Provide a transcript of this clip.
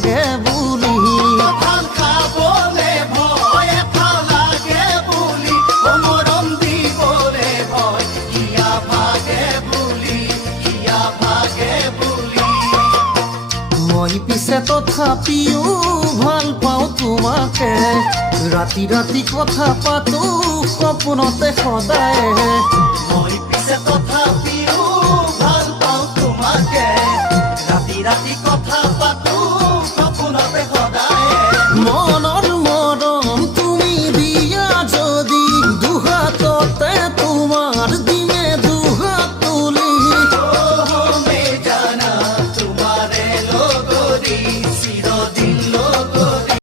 লাগে বুলি ভাল খাবলে ভয় ভাল লাগে বুলি মৰম দিবলে ভয় কিয়া ভাগে বুলি মই পিছে তথাপিও ভাল পাওঁ তোমাকে ৰাতি ৰাতি কথা পাতো সপোনতে সদায় মই পিছে তথাপিও ভাল পাওঁ তোমাকে ৰাতি ৰাতি কথা পাতো সপোনতে সদায় মনৰ মৰম তুমি দিয়া যদি দুহাততে তোমাৰ দিনে দুহাত তুলি মে জানা তোমারে লগরি চিরদিন